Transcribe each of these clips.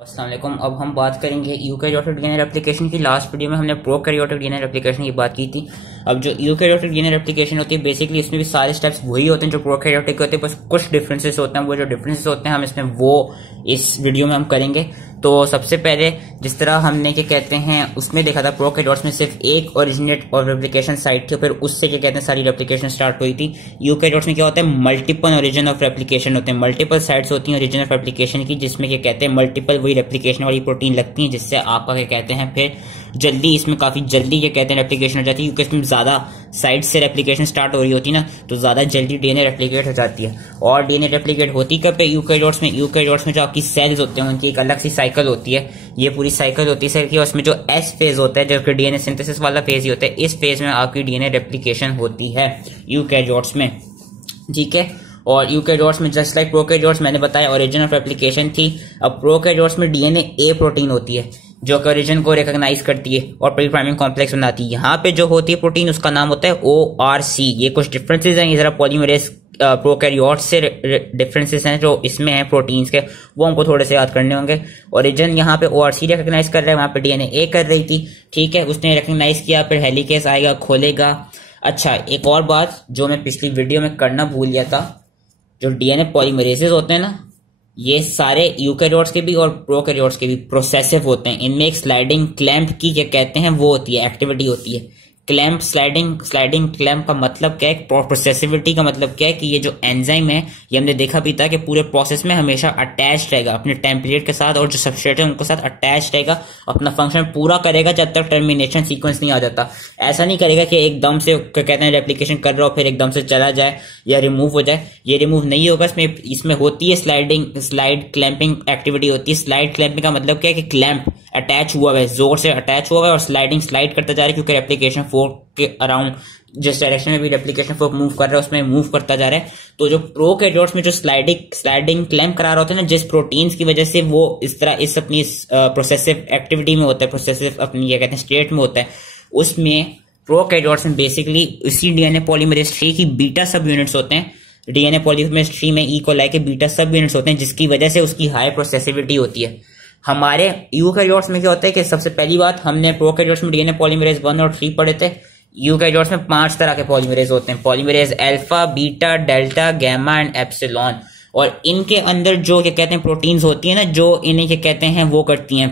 अस्सलाम वालेकुम। अब हम बात करेंगे यूकैरियोटिक डीएनए रेप्लिकेशन की। लास्ट वीडियो में हमने प्रोकैरियोटिक डीएनए रेप्लिकेशन की बात की थी। अब जो यूकैरियोटिक डीएनए रेप्लिकेशन होती है, बेसिकली इसमें भी सारे स्टेप्स वही होते हैं जो प्रोकैरियोटिक होते हैं, बस कुछ डिफरेंसेस होते हैं। वो जो डिफरेंसेस होते हैं हम इसमें वो इस वीडियो में हम करेंगे। तो सबसे पहले जिस तरह हमने क्या कहते हैं उसमें देखा था, प्रोकैरियोट्स में सिर्फ एक ओरिजिनेट और रेप्लिकेशन साइट थी, फिर उससे क्या कहते हैं सारी रेप्लिकेशन स्टार्ट हुई थी। यूकैरियोट्स में क्या होता है, मल्टीपल ओरिजिन ऑफ रेप्लिकेशन होते हैं, मल्टीपल साइट्स होती हैं ओरिजिन ऑफ रेप्लिकेशन की, जिसमें क्या कहते हैं मल्टीपल वही रेप्लिकेशन वाली प्रोटीन लगती है, जिससे आपका क्या कहते हैं फिर जल्दी इसमें काफी जल्दी क्या कहते हैं रेप्लिकेशन हो जाती है, क्योंकि इसमें ज्यादा साइट से रेप्लिकेशन स्टार्ट हो रही होती है ना, तो ज्यादा जल्दी डीएनए रेप्लिकेट हो जाती है। और डीएनए रेप्लिकेट होती कब है यूकैरियोट्स में? यूकैरियोट्स में जो आपकी सेल्स होते हैं उनकी एक अलग सी साइकिल होती है, ये पूरी साइकिल होती है सेल की, और उसमें जो एस फेज होता है जो कि डीएनए सिंथेसिस वाला फेज ही होता है, इस फेज में आपकी डीएनए रेप्लिकेशन होती है यूकैरियोट्स में, ठीक है। और यूकैरियोट्स में जस्ट लाइक प्रोकैरियोट्स मैंने बताया ओरिजिन ऑफ रेप्लिकेशन थी। अब प्रोकैरियोट्स में डीएनए ए प्रोटीन होती है जो कि ओरिजिन को रिकॉग्नाइज करती है और प्री प्राइमरी कॉम्प्लेक्स बनाती है। यहाँ पे जो होती है प्रोटीन उसका नाम होता है ORC। ये कुछ डिफरेंसेस हैं, ये जरा पॉलीमरेज प्रोकैरियोट्स से डिफरेंसेस हैं जो इसमें हैं प्रोटीन्स के, वो हमको थोड़े से याद करने होंगे। ओरिजिन यहाँ पे ORC रिकॉग्नाइज कर रहा है, वहां पे डीएनए ए कर रही थी, ठीक है। उसने रिकॉग्नाइज किया, फिर हेलिकेस आएगा, खोलेगा। अच्छा, एक और बात जो मैं पिछली वीडियो में करना भूल गया था, जो डीएनए पॉलीमरेजेस होते हैं ना, ये सारे यूकैरियोट्स के भी और प्रोकैरियोट्स के भी प्रोसेसिव होते हैं। इनमें एक स्लाइडिंग क्लैंप की क्या कहते हैं वो होती है, एक्टिविटी होती है। क्लैंप स्लाइडिंग क्लैंप का मतलब क्या है, प्रोसेसिविटी का मतलब क्या है कि ये जो एंजाइम है ये हमने देखा भी था कि पूरे प्रोसेस में हमेशा अटैच रहेगा अपने टेम्पलेट के साथ, और जो सबस्ट्रेट है उनके साथ अटैच रहेगा, अपना फंक्शन पूरा करेगा जब तक टर्मिनेशन सीक्वेंस नहीं आ जाता। ऐसा नहीं करेगा कि एकदम से क्या कहते हैं रेप्लिकेशन कर रहा हो फिर एकदम से चला जाए या रिमूव हो जाए, ये रिमूव नहीं होगा। इसमें होती है स्लाइड क्लैंपिंग एक्टिविटी होती है। स्लाइड क्लैंपिंग का मतलब क्या है कि क्लैंप अटैच हुआ है, जोर से अटैच हुआ है और स्लाइड करता जा रहा है, क्योंकि रेप्लिकेशन फोर्क के अराउंड जिस डायरेक्शन में भी रेप्लिकेशन फोर्क मूव कर रहा है उसमें मूव करता जा रहा है। तो जो प्रोकैरियोट्स में जो स्लाइडिंग क्लैंप करा रहा होता है ना, जिस प्रोटीन्स की वजह से वो इस तरह इस अपनी प्रोसेसिव एक्टिविटी में होता है, प्रोसेसिव अपनी क्या कहते हैं स्टेट में होता है, उसमें प्रोकैरियोट्स में बेसिकली इसी डीएनए पॉलीमरेज 3 की बीटा सब यूनिट्स होते हैं। डीएनए पॉलीमरेज 3 में E-coli के बीटा सब यूनिट्स होते हैं, जिसकी वजह से उसकी हाई प्रोसेसिविटी होती है। हमारे यूकैरियोट्स में क्या होता है कि सबसे पहली बात, हमने प्रोकैरियोट्स में डीएनए पॉलीमरेज 1 और 3 पढ़े थे। यूकैरियोट्स में 5 तरह के पॉलीमरेज होते हैं, polymerase alpha, beta, delta, gamma and epsilon. और इनके अंदर जो क्या कहते हैं प्रोटीन्स होती है ना, जो इन्हें क्या कहते हैं वो करती हैं,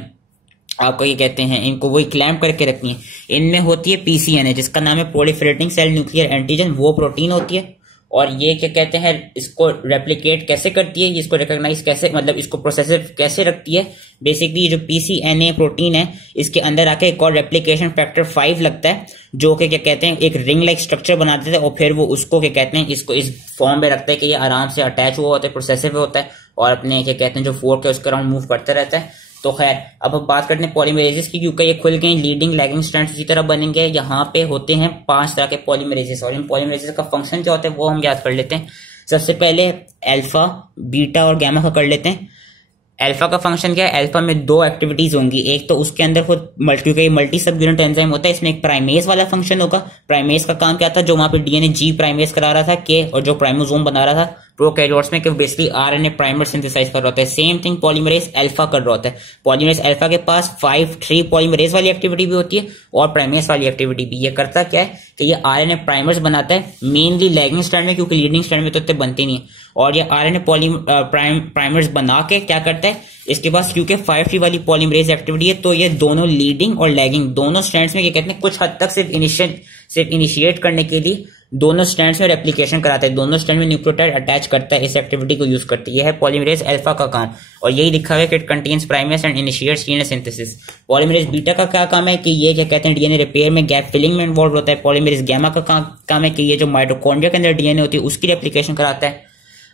आपको ये कहते हैं इनको वही क्लैम्प करके रखती हैं। इनमें होती है PCNA जिसका नाम है प्रोलिफरेटिंग सेल न्यूक्लियर एंटीजन, वो प्रोटीन होती है। और ये क्या कहते हैं इसको रेप्लिकेट कैसे करती है, इसको रिकॉग्नाइज कैसे, मतलब इसको प्रोसेसिव कैसे रखती है। बेसिकली जो PCNA प्रोटीन है इसके अंदर आके एक और रेप्लिकेशन फैक्टर 5 लगता है, जो कि क्या कहते हैं एक रिंग लाइक स्ट्रक्चर बना देता है, और फिर वो उसको क्या कहते हैं इसको इस फॉर्म में रखता है कि ये आराम से अटैच हुआ होता है, प्रोसेसिव होता है, और अपने क्या कहते हैं जो फोर्क है उसके अराउंड मूव करता रहता है। तो खैर अब हम बात करते हैं पॉलीमरेजेस की, क्योंकि ये खुल गए लीडिंग लैगिंग स्ट्रैंड्स की तरह बनेंगे। यहाँ पे होते हैं 5 तरह के पॉलीमरेजेस, और इन पॉलीमरेजेस का फंक्शन क्या होता है वो हम याद कर लेते हैं। सबसे पहले अल्फा, बीटा और गामा का कर लेते हैं। अल्फा का फंक्शन क्या है, अल्फा में 2 एक्टिविटीज होंगी। एक तो उसके अंदर खुद मल्टी सब यूनिट एंजाइम होता है, इसमें एक प्राइमेज वाला फंक्शन होगा। प्राइमेज का काम क्या था, जो वहां पे डीएनए G प्राइमेज करा रहा था के, और जो प्राइमोसोम बना रहा था प्रोकैरियोट्स में, कि बेसिकली RNA प्राइमर सिंथेसाइज कर रहा होता है। सेम थिंग पॉलीमरेज अल्फा कर रहा होता है। पॉलीमरेज अल्फा के पास 5-3 पॉलीमरेज वाली एक्टिविटी भी होती है और प्राइमेज वाली एक्टिविटी भी। ये करता क्या है कि ये RNA प्राइमर्स बनाता है, मेनली लैगिंग स्ट्रैंड में, क्योंकि लीडिंग स्ट्रैंड में तो इतने बनते नहीं है। और ये RNA प्राइमर्स बना के क्या करता है, इसके पास क्योंकि 5-3 वाली पॉलीमरेज एक्टिविटी है, तो ये दोनों लीडिंग और लैगिंग दोनों स्ट्रैंड्स में क्या कहते हैं कुछ हद तक सिर्फ इनिशिएट करने के लिए दोनों स्ट्रैंड्स में रेप्लिकेशन कराता है, दोनों स्ट्रैंड में न्यूक्लियोटाइड अटैच करता है, इस एक्टिविटी को यूज करती है। यह है पॉलीमरेज अल्फा का काम, और यही लिखा हुआ है कि it contains primase and initiates DNA synthesis. Polymerase beta का क्या काम है कि ये क्या कहते हैं डीएनए रिपेयर में, गैप फिलिंग में इन्वॉल्व होता है। पॉलीमरेज गामा का काम है कि ये जो माइटोकॉन्ड्रिया के अंदर डीएनए होती है उसकी रेप्लिकेशन कराता है।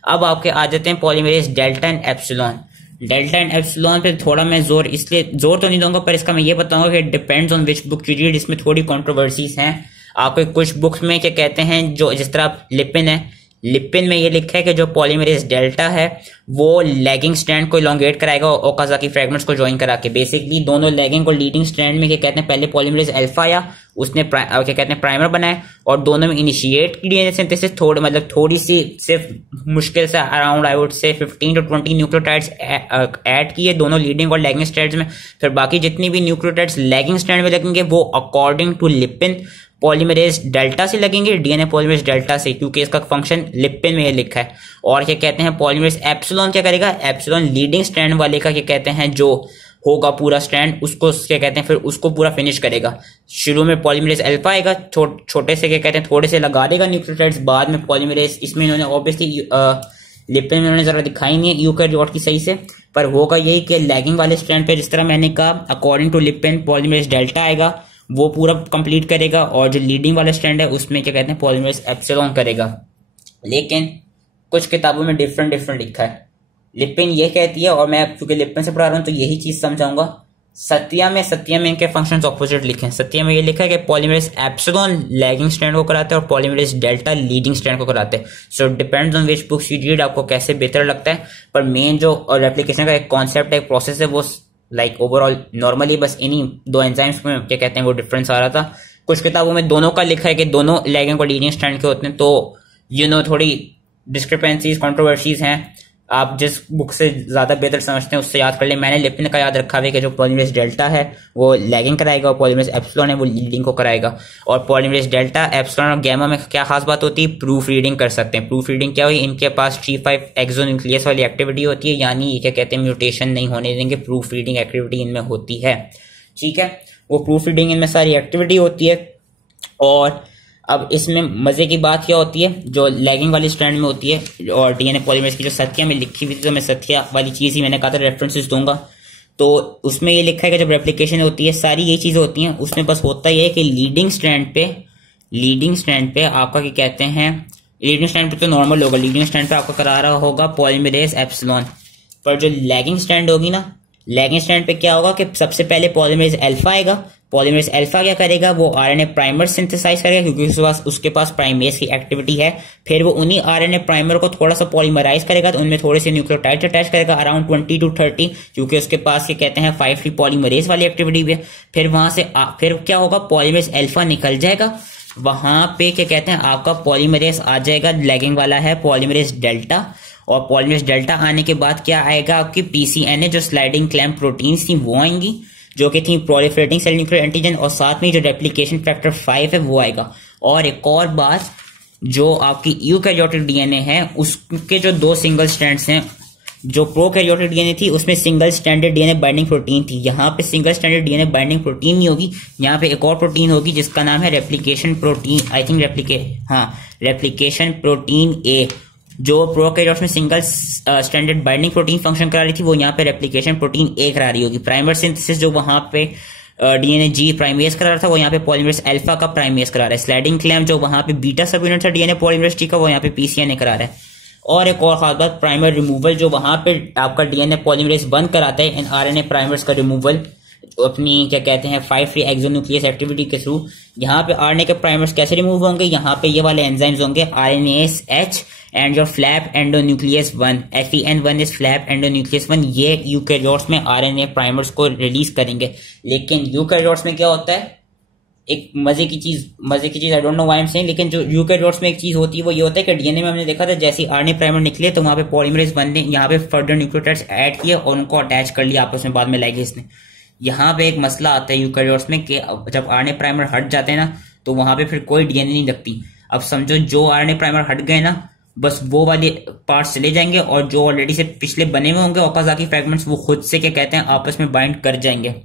अब आपके आ जाते हैं polymerase delta and epsilon. Delta and epsilon पे थोड़ा मैं जोर तो नहीं दूंगा, पर इसका मैं ये बताऊंगा कि depends on which book you read. इसमें थोड़ी कंट्रोवर्सीज हैं। आपको कुछ बुक्स में क्या कहते हैं, जो जिस तरह लिपिन है, लिपिन में ये लिखा है कि जो पॉलीमरेज डेल्टा है वो लैगिंग स्ट्रैंड को इलोंगेट कराएगा ओकाज़की फ्रैगमेंट्स को ज्वाइन करा के। बेसिकली दोनों लैगिंग और लीडिंग स्ट्रैंड में क्या कहते हैं पहले पॉलीमरेज अल्फा आया, उसने क्या कहते हैं प्राइमर बनाया और दोनों में इनिशिएट की डीएनए सिंथेसिस थोड़ी सी सिर्फ मुश्किल से around I would say 15 to 20 nucleotides add किए दोनों लीडिंग और लैगिंग स्ट्रैंड्स में। फिर बाकी जितनी भी न्यूक्लियोटाइड्स लैगिंग स्ट्रैंड में लगेंगे वो अकॉर्डिंग टू लिपिन पॉलीमरेज डेल्टा से लगेंगे, डीएनए पॉलीमरेज डेल्टा से, क्योंकि इसका फंक्शन लिपिन में ये लिखा है। और क्या कहते हैं पॉलीमरेज एप्सिलॉन क्या करेगा, एप्सिलॉन लीडिंग स्ट्रैंड वाले का क्या कहते हैं जो होगा पूरा स्ट्रैंड उसको क्या कहते हैं फिर उसको पूरा फिनिश करेगा। शुरू में पॉलीमरेज अल्फा आएगा, छोटे से क्या कहते हैं थोड़े से लगा देगा न्यूक्लियोटाइड्स, बाद में पॉलीमरेज, इसमें इन्होंने ऑब्वियसली लिपिन में इन्होंने जरा दिखाई नहीं है यूकैरियोट की सही से, पर होगा यही कि लैगिंग वाले स्ट्रैंड पे जिस तरह मैंने कहा अकॉर्डिंग टू लिपिन पॉलीमरेज डेल्टा आएगा वो पूरा कंप्लीट करेगा, और जो लीडिंग वाला स्ट्रैंड है उसमें क्या कहते हैं पॉलीमरेज एप्सिलॉन करेगा। लेकिन कुछ किताबों में डिफरेंट लिखा है। लिपिन ये कहती है, और मैं क्योंकि लिपिन से पढ़ा रहा हूं तो यही चीज समझाऊंगा। सत्या में इनके फंक्शंस ऑपोजिट लिखे हैं। सत्या में ये लिखा है कि पॉलीमरेज एप्सिलॉन लैगिंग स्ट्रैंड को कराते हैं और पॉलीमरेज डेल्टा लीडिंग स्ट्रैंड को कराते हैं। So depends on which books you read, आपको कैसे बेहतर लगता है। पर मेन जो रेप्लिकेशन का एक कॉन्सेप्ट है, एक प्रोसेस है, वो लाइक ओवरऑल नॉर्मली बस इन्हीं दो एंजाइम्स में क्या कहते हैं वो डिफरेंस आ रहा था। कुछ किताबों में दोनों का लिखा है कि दोनों लैगिंग और लीडिंग स्ट्रैंड के होते हैं, तो थोड़ी डिस्क्रिपेंसीज कंट्रोवर्सीज हैं। आप जिस बुक से ज्यादा बेहतर समझते हैं उससे याद कर ले। मैंने लिपिन का याद रखा हुआ है कि जो पॉलीमरेज डेल्टा है वो लैगिंग कराएगा और पॉलीमरेज एप्सिलॉन है वो लीडिंग को कराएगा। और पॉलीमरेज डेल्टा एप्सिलॉन और गैमा में क्या खास बात होती है, प्रूफ रीडिंग कर सकते हैं। प्रूफ रीडिंग क्या हुई, इनके पास 3-5 एक्सोन्यूक्लियस वाली एक्टिविटी होती है, यानी ये क्या कहते हैं म्यूटेशन नहीं होने देंगे, प्रूफ रीडिंग एक्टिविटी इनमें होती है। ठीक है, वो प्रूफ रीडिंग इनमें सारी एक्टिविटी होती है। और अब इसमें मजे की बात क्या होती है, जो लैगिंग वाली स्ट्रैंड में होती है और डीएनए पॉलीमरेज की जो सत्या में लिखी हुई थी, तो मैं सत्या वाली चीज ही मैंने कहा था रेफरेंसेस दूंगा, तो उसमें ये लिखा है कि जब रेप्लिकेशन होती है सारी ये चीजें होती हैं, उसमें बस होता ही है कि लीडिंग स्ट्रैंड पे आपका क्या कहते हैं, लीडिंग स्ट्रैंड पे तो नॉर्मल होगा, लीडिंग स्ट्रैंड पे आपका करा रहा होगा पॉलीमरेज एप्सिलॉन। पर जो लैगिंग स्ट्रैंड होगी ना, लैगिंग स्ट्रैंड पे क्या होगा कि सबसे पहले पॉलीमरेज अल्फा आएगा। पॉलीमरेज अल्फा क्या करेगा, वो आरएनए प्राइमर सिंथेसाइज करेगा क्योंकि उसके पास प्राइमेज की एक्टिविटी है। फिर वो उन्हीं आरएनए प्राइमर को थोड़ा सा पॉलीमराइज करेगा, तो उनमें थोड़े से न्यूक्लियोटाइड अटैच करेगा अराउंड 20 to 30, क्योंकि उसके पास ये कहते हैं 5' पॉलीमरेज वाली एक्टिविटी भी है। फिर वहां से फिर क्या होगा, पॉलीमरेज अल्फा निकल जाएगा, वहां पे क्या कहते हैं आपका पॉलीमरेज आ जाएगा, लैगिंग वाला है पॉलीमरेज डेल्टा। और पॉलीमरेज डेल्टा आने के बाद क्या आएगा, आपकी पीसीएनए जो स्लाइडिंग क्लैम्प प्रोटीन्स थी वो आएंगी, जो कि थी प्रोलिफरेटिंग सेल न्यूक्लियर एंटीजन, और साथ में जो रेप्लिकेशन फैक्टर 5 है वो आएगा। और एक और बात, जो आपकी यूकैरियोटिक डीएनए है उसके जो 2 सिंगल स्ट्रैंड्स हैं, जो प्रोकैरियोटिक डीएनए थी उसमें single stranded DNA binding protein थी, यहाँ पे single stranded DNA binding protein नहीं होगी, यहाँ पे एक और प्रोटीन होगी जिसका नाम है replication protein, I think replication protein A. जो प्रोकैरियोट्स में single stranded binding protein function करा रही थी वो यहाँ पे रेप्लिकेशन प्रोटीन ए करा रही होगी। प्राइमर सिंथेसिस जो वहां पे डीएनए जी प्राइमेज करा रहा था वो यहाँ पे पॉलीमरेज अल्फा का प्राइमेज करा रहा है। स्लाइडिंग क्लैम्प जो वहां पे बीटा सब यूनिट था डीएनए पॉलीमरेज टी का वो यहाँ पे पीसीएनए करा रहा है। और एक और खास बात, प्राइमर रिमूवल जो वहां पे आपका डीएनए पॉलीमरेज बंद कराता है इन आरएनए प्राइमर्स का रिमूवल अपनी क्या कहते हैं 5' एक्सोन्यूक्लियस एक्टिविटी के थ्रू। यहाँ पे आरएनए के प्राइमर्स कैसे रिमूव होंगे, यहाँ पे ये वाले एंजाइम्स होंगे RNS H and your flap endonuclease 1, FEN1 is flap endonuclease 1, ये यूकैरियोट्स में आरएनए प्राइमर्स को रिलीज करेंगे। लेकिन यूकैरियोट्स में क्या होता है, एक मजे की चीज I don't know why I am saying, लेकिन जो यूकैरियोट्स में एक चीज होती है वो ये होता है कि डीएनए में हमने देखा था जैसे आरएनए प्राइमर निकले तो वहां पे पॉलीमरेज 1 ने यहाँ पे फर्दर न्यूक्लियोटाइड्स ऐड किए और उनको अटैच कर लिया आपस में, बाद में लाइगेज ने। यहाँ पे एक मसला आता है यूकैरियोट्स में कि जब आरएनए प्राइमर हट जाते हैं ना तो वहां पे फिर कोई डीएनए नहीं लगती। अब समझो जो आरएनए प्राइमर हट गए ना, बस वो वाले पार्ट्स चले जाएंगे और जो ऑलरेडी से पिछले बने हुए होंगे ओकाज़ाकी फ्रैगमेंट्स वो खुद से क्या कहते हैं आपस में बाइंड कर जाएंगे।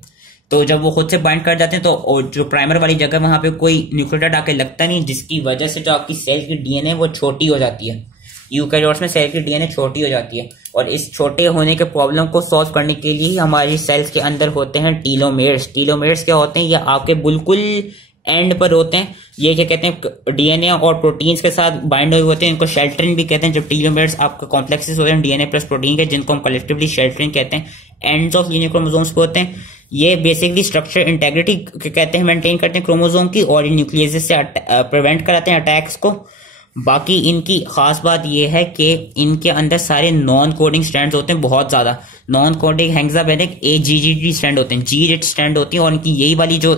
तो जब वो खुद से बाइंड कर जाते हैं तो जो प्राइमर वाली जगह वहां पे कोई न्यूक्लियोटाइड आके लगता नहीं, जिसकी वजह से जो आपकी सेल की डीएनए वो छोटी हो जाती है। यूकैरियोट्स में सेल की डीएनए छोटी हो जाती है और इस छोटे होने के प्रॉब्लम को सॉल्व करने के लिए हमारी सेल्स के अंदर होते हैं टीलोमेर्स। टीलोमेर्स क्या होते हैं, ये आपके बिल्कुल एंड पर होते हैं। ये क्या कहते हैं डीएनए और प्रोटीन्स के साथ बाइंड हुए होते हैं, इनको शेल्टरिन भी कहते हैं। जब टीलोमेर्स आपके कॉम्प्लेक्सेस होते हैं डीएनए प्लस प्रोटीन के, जिनको हम कलेक्टिवली शेल्टरिन कहते हैं, एंड्स ऑफ लीनियर क्रोमोसोम्स पे होते हैं। ये बेसिकली स्ट्रक्चर इंटेग्रिटी कहते हैं मेंटेन करते हैं क्रोमोसोम की और न्यूक्लियस से प्रिवेंट कराते हैं अटैक्स को। बाकी इनकी खास बात यह है कि इनके अंदर सारे नॉन कोडिंग स्ट्रैंड्स होते हैं, बहुत ज्यादा नॉन कोडिंग हेक्सामेरिक AGGT स्ट्रैंड होते हैं, G स्ट्रैंड होती है, और उनकी यही वाली जो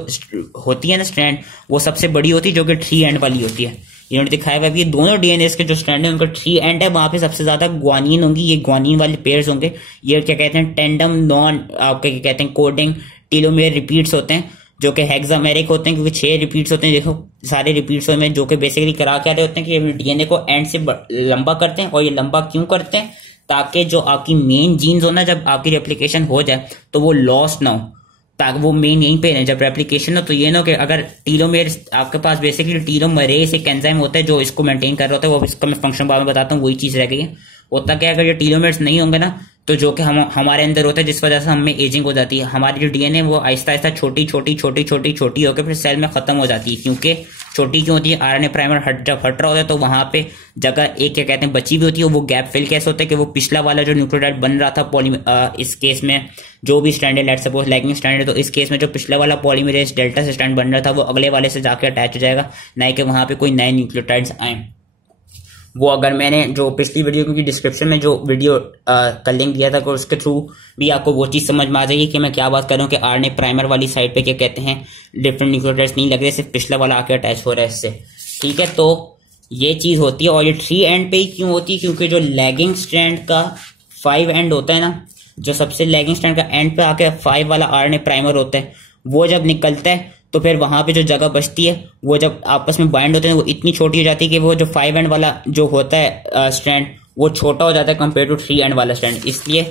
होती है ना स्ट्रैंड, वो सबसे बड़ी होती है, जो कि 3 एंड वाली होती है। इन्होंने दिखाया हुआ है ये दोनों डीएनए के जो स्ट्रैंड है उनका 3 एंड है, वहां पे सबसे ज्यादा ग्वानिन होंगी, ये ग्वानिन वाले पेयर्स होंगे। ये क्या कहते हैं, टेंडम नॉन आपके क्या कहते हैं कोडिंग टीलोमेयर रिपीट्स होते हैं, जो कि हेक्सामेरिक होते हैं, क्योंकि 6 रिपीट्स होते हैं। देखो सारे रिपीट्स में जो कि बेसिकली करा क्या रहे होते हैं कि डीएनए को एंड से लंबा करते हैं। और ये लंबा क्यों करते हैं, ताकि जो आपकी मेन जीन्स हो ना, जब आपकी रेप्लिकेशन हो जाए तो वो लॉस्ट ना हो, ताकि वो मेन यहीं पे है जब रेप्लिकेशन हो। तो ये ना कि अगर टीलोमेर आपके पास बेसिकली टीलोमरेज एक एंजाइम होता है जो इसको मेंटेन कर रहा होता है, वो इसका मैं फंक्शन बाद में बताता हूँ, वही चीज रह गई है। होता क्या है, अगर ये टीलोमेर्स नहीं होंगे ना, तो जो कि हमारे अंदर होता है, जिस वजह से हमें एजिंग हो जाती है, हमारी जो डीएनए वो आहिस्ता आहिस्ता छोटी छोटी छोटी छोटी छोटी होकर फिर सेल में खत्म हो जाती है। क्योंकि छोटी क्यों होती है, आरएनए प्राइमर जब हट रहा होता है तो वहां पे जगह एक क्या कहते हैं बची हुई होती है। वो गैप फिल कैसे होता है कि वो पिछला वाला जो न्यूक्लियोटाइड बन रहा था इस केस में जो भी स्ट्रैंड है, लेट सपोज लैगिंग स्ट्रैंड है, तो इस केस में जो पिछला वाला पॉलीमरेज डेल्टा से स्ट्रैंड बन रहा था वो अगले वाले से जाकर अटैच हो जाएगा, नहीं कि वहां पे कोई नए न्यूक्लियोटाइड्स आए। वो अगर मैंने जो पिछली वीडियो की डिस्क्रिप्शन में जो वीडियो का लिंक दिया था, उसके थ्रू भी आपको वो चीज समझ में आ जाएगी कि मैं क्या बात कर रहा हूँ कि आरएनए प्राइमर वाली साइड पे क्या कहते हैं डिफरेंट न्यूक्लियोटाइड्स नहीं लग रहे, सिर्फ पिछला वाला आके अटैच हो रहा है इससे। ठीक है, तो ये चीज होती है। और ये 3 एंड पे ही क्यों होती है, क्योंकि जो लैगिंग स्ट्रैंड का 5 एंड होता है ना, जो सबसे लैगिंग स्ट्रैंड का एंड पे आके 5 वाला आरएनए प्राइमर होता है, वो जब निकलता है तो फिर वहां पे जो जगह बचती है, वो जब आपस में बाइंड होते हैं वो इतनी छोटी हो जाती है कि वो जो 5 एंड वाला जो होता है स्ट्रैंड, वो छोटा हो जाता है कंपेयर टू 3 एंड वाला स्ट्रैंड। इसलिए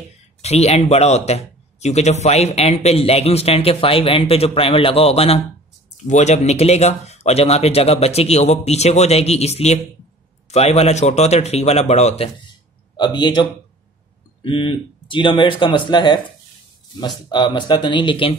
3 एंड बड़ा होता है, क्योंकि जो 5 एंड पे लैगिंग स्ट्रैंड के 5 एंड पे जो प्राइमर लगा होगा ना, वो जब निकलेगा और जब वहां पे जगह बचेगी और वो पीछे को हो जाएगी, इसलिए 5 वाला छोटा होता है, 3 वाला बड़ा होता है। अब ये जो टीलोमेर्स का मसला है, मसला तो नहीं, लेकिन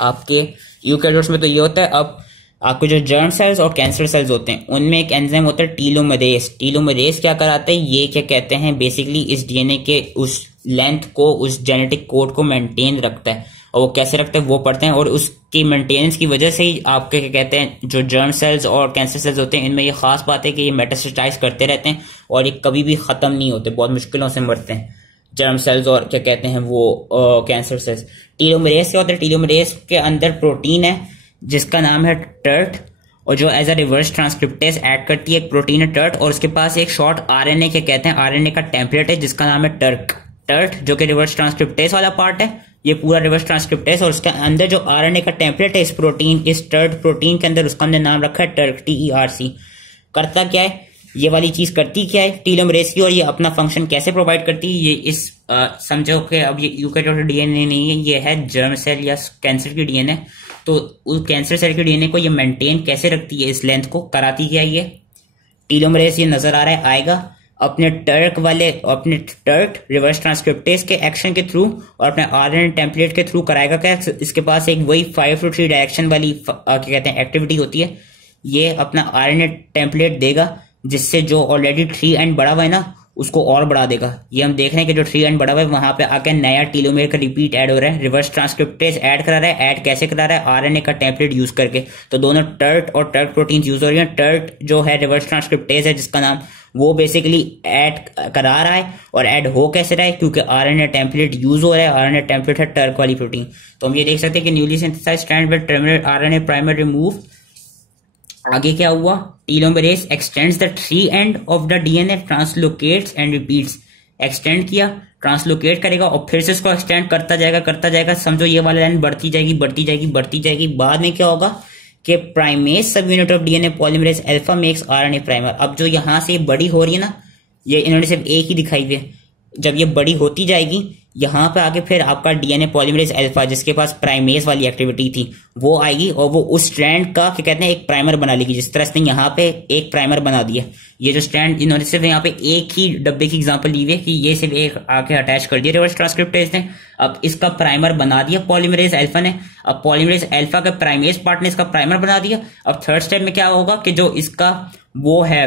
आपके यूकैरियोट्स में तो ये होता है। अब आपके जो जर्म सेल्स और कैंसर सेल्स होते हैं उनमें एक एंजाइम होता है टीलोमरेज। टीलोमरेज क्या कराता है, ये क्या कहते हैं बेसिकली इस डीएनए के उस लेंथ को, उस जेनेटिक कोड को मेंटेन रखता है। और वो कैसे रखते हैं वो पढ़ते हैं, और उसकी मेंटेनेंस की वजह से ही आपके क्या कहते हैं जो जर्म सेल्स और कैंसर सेल्स होते हैं, इनमें ये खास बात है कि ये मेटास्टेसाइज करते रहते हैं और ये कभी भी खत्म नहीं होते, बहुत मुश्किलों से मरते हैं जर्म सेल्स और क्या कहते हैं वो कैंसर सेल्स। टीलोमरेज क्या होता है, टीलोमरेज के अंदर प्रोटीन है जिसका नाम है टर्ट, और जो as a reverse transcriptase add करती है एक प्रोटीन है टर्ट, और उसके पास एक शॉर्ट आरएनए क्या कहते हैं आरएनए का टेम्पलेट है जिसका नाम है टर्ट, जो कि रिवर्स ट्रांसक्रिप्टेज वाला पार्ट है। ये पूरा रिवर्स ट्रांसक्रिप्टेज, और उसके अंदर जो आरएनए का टेम्पलेट है इस टर्ट प्रोटीन के अंदर, उसका हमने नाम रखा है टर्क, TERC। करता क्या है, ये वाली चीज करती क्या है टीलोमरेज की, और ये अपना फंक्शन कैसे प्रोवाइड करती है, ये इस समझो कि अब ये यूकैरियोटिक डीएनए नहीं है, ये है जर्म सेल या कैंसर की डीएनए। तो उस कैंसर सेल की डीएनए को ये मेंटेन कैसे रखती है, इस लेंथ को कराती क्या है ये टीलोमरेज। ये नजर आ रहा है, आएगा अपने टर्क रिवर्स ट्रांसक्रिप्टेज के एक्शन के थ्रू और अपने आरएनए टेम्पलेट के थ्रू कराएगा क्या, इसके पास एक वही 5 to 3 डायरेक्शन वाली क्या कहते हैं एक्टिविटी होती है। ये अपना आरएनए टेम्पलेट देगा जिससे जो ऑलरेडी 3 एंड बड़ा हुआ है ना उसको और बढ़ा देगा। ये हम देख रहे हैं कि जो 3 एंड बड़ा हुआ है वहां पे आके नया टीलोमेर का रिपीट ऐड हो रहा है, रिवर्स ट्रांसक्रिप्टेज ऐड करा रहा है। ऐड कैसे करा रहा है, आरएनए का टेम्पलेट यूज करके। तो दोनों टर्ट और टर्क प्रोटीन यूज हो रही है। टर्ट जो है रिवर्स ट्रांसक्रिप्टेज है जिसका नाम, वो बेसिकली ऐड करा रहा है, और ऐड हो कैसे रहा है क्योंकि आरएनए टेम्पलेट यूज हो रहा है। आरएनए टेम्पलेट है टर्क वाली प्रोटीन। तो हम ये देख सकते हैं कि newly synthesized strand with terminate RNA primer remove. आगे क्या हुआ, telomerase extends the 3 end of the DNA, translocates and repeats. Extend किया, ट्रांसलोकेट करेगा और फिर से उसको एक्सटेंड करता जाएगा। समझो ये वाला लाइन बढ़ती जाएगी। बाद में क्या होगा कि प्राइमेज सब unit of DNA polymerase alpha makes RNA primer. अब जो यहां से बड़ी हो रही है ना, ये इन्होंने सिर्फ एक ही दिखाई हुई है। जब ये बड़ी होती जाएगी यहां पे आगे फिर आपका डीएनए पॉलीमरेज अल्फा जिसके पास प्राइमेज वाली एक्टिविटी थी वो आएगी, और वो उस स्ट्रैंड का क्या कहते हैं एक प्राइमर बना लेगी। जिस तरह से यहाँ पे एक प्राइमर बना दिया, ये जो स्ट्रैंड इन्होंने सिर्फ यहाँ पे एक ही डब्बे की एग्जांपल ली हुई है कि ये सिर्फ एक आके अटैच कर दिया रिवर्स ट्रांसक्रिप्टेज ने। अब इसका प्राइमर बना दिया पॉलीमरेज अल्फा ने। अब पॉलीमरेज अल्फा का प्राइमेज पार्ट ने इसका प्राइमर बना दिया। अब थर्ड स्टेप में क्या होगा कि जो इसका वो है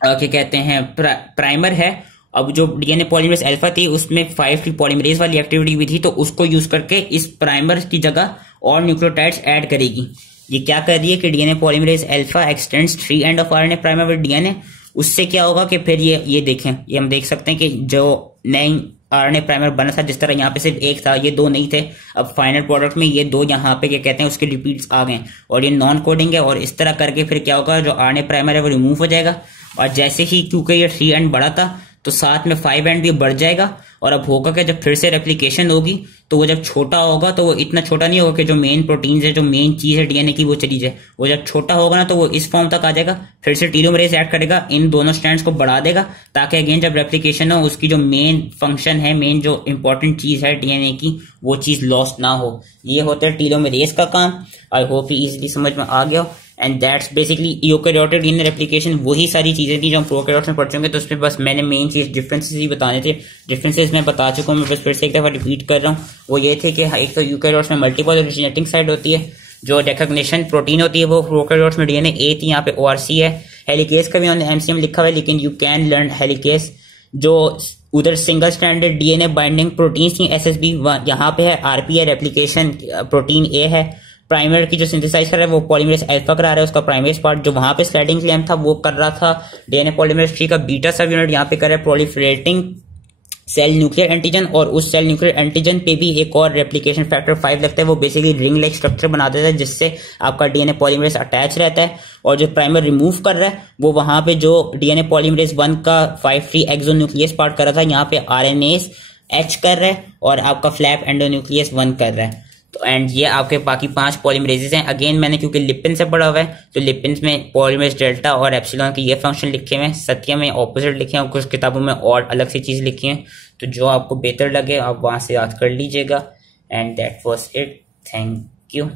क्या कहते हैं प्राइमर है, अब जो डीएनए पॉलीमरेज अल्फा थी उसमें 5' पॉलीमरेज वाली एक्टिविटी भी थी, तो उसको यूज करके इस प्राइमर की जगह और न्यूक्लियोटाइड्स ऐड करेगी। ये क्या कर रही है कि DNA polymerase alpha x tends 3 end of RNA primer with DNA. उससे क्या होगा कि फिर ये देखें, ये हम देख सकते हैं कि जो नई आरएनए प्राइमर बना था, जिस तरह यहाँ पे सिर्फ एक था, ये दो नहीं थे। अब फाइनल प्रोडक्ट में ये दो यहाँ पे क्या कहते हैं उसके रिपीट्स आ गए और ये नॉन कोडिंग है। और इस तरह करके फिर क्या होगा, जो आरएनए प्राइमर है वो रिमूव हो जाएगा। और जैसे ही क्योंकि ये 3 एंड बड़ा था तो साथ में 5 एंड भी बढ़ जाएगा। और अब होगा कि जब फिर से रेप्लिकेशन होगी तो वो जब छोटा होगा तो वो इतना छोटा नहीं होगा कि जो मेन प्रोटीन्स है, जो मेन चीज है डीएनए की, वो चली जाए। वो जब छोटा होगा ना तो वो इस फॉर्म तक आ जाएगा, फिर से टेलोमेरेज ऐड करेगा, इन दोनों स्ट्रैंड्स को बढ़ा देगा, ताकि अगेन जब रेप्लिकेशन हो उसकी जो मेन फंक्शन है, मेन जो इंपॉर्टेंट चीज है डीएनए की, वो चीज लॉस्ट ना हो। ये होता है टेलोमेरेज का काम। आई होप इजीली समझ में आ गया। And that's basically eukaryotic DNA replication. वही सारी चीजें थी जो हम प्रोकैरियोट्स में पढ़ चुके हैं, तो उसमें बस मैंने मेन चीज डिफरेंसेस ही बताने थे। डिफरेंसेस मैं बता चुका हूँ, मैं बस फिर से एक दफा रिपीट कर रहा हूँ। वो ये थे कि एक तो यूकैरियोट्स में मल्टीपल ओरिजिनेटिंग साइट होती है, जो रिकॉग्निशन प्रोटीन होती है, वो प्रोकैरियोट्स में डीएनए ए थी, यहाँ पे ओआरसी है। हेलिकेस का भी एमसीएम लिखा हुआ है, लेकिन यू कैन लर्न हेलिकेस। जो उधर single standard DNA binding protein थी एसएसबी, यहाँ पे है आरपीए रेप्लिकेशन प्रोटीन ए है। प्राइमर की जो सिंथेसाइज कर रहा है वो पॉलीमरेज अल्फा करा रहा है, उसका प्राइमरेज पार्ट जो वहां पे स्लाइडिंग क्लैम्प था वो कर रहा था डीएनए पॉलीमरेज 3 का बीटा सब यूनिट यहाँ पे कर रहा है प्रोलिफरेटिंग सेल न्यूक्लियर एंटीजन। और उस सेल न्यूक्लियर एंटीजन पे भी एक और रेप्लिकेशन फैक्टर 5 लगता है, वो बेसिकली रिंग लाइक स्ट्रक्चर बना देता है, जिससे आपका डीएनए पॉलीमरेज अटैच रहता है। और जो प्राइमर रिमूव कर रहा है वो वहां पे जो डीएनए पॉलीमरेज 1 का 5' एक्सो न्यूक्लियस पार्ट कर रहा था, यहाँ पे आरएनएस एच कर रहा है और आपका फ्लैप एंडोन्यूक्लियस 1 कर रहा है। तो एंड ये आपके बाकी 5 पॉलीमरेजेस हैं। अगेन मैंने क्योंकि लिपिन से पढ़ा हुआ है तो लिपिन में पॉलीमरेज डेल्टा और एप्सिलॉन के ये फंक्शन लिखे हुए हैं, सत्या में ऑपोजिट लिखे हैं और कुछ किताबों में और अलग सी चीज लिखी है। तो जो आपको बेहतर लगे आप वहां से याद कर लीजिएगा। And that was it, thank you.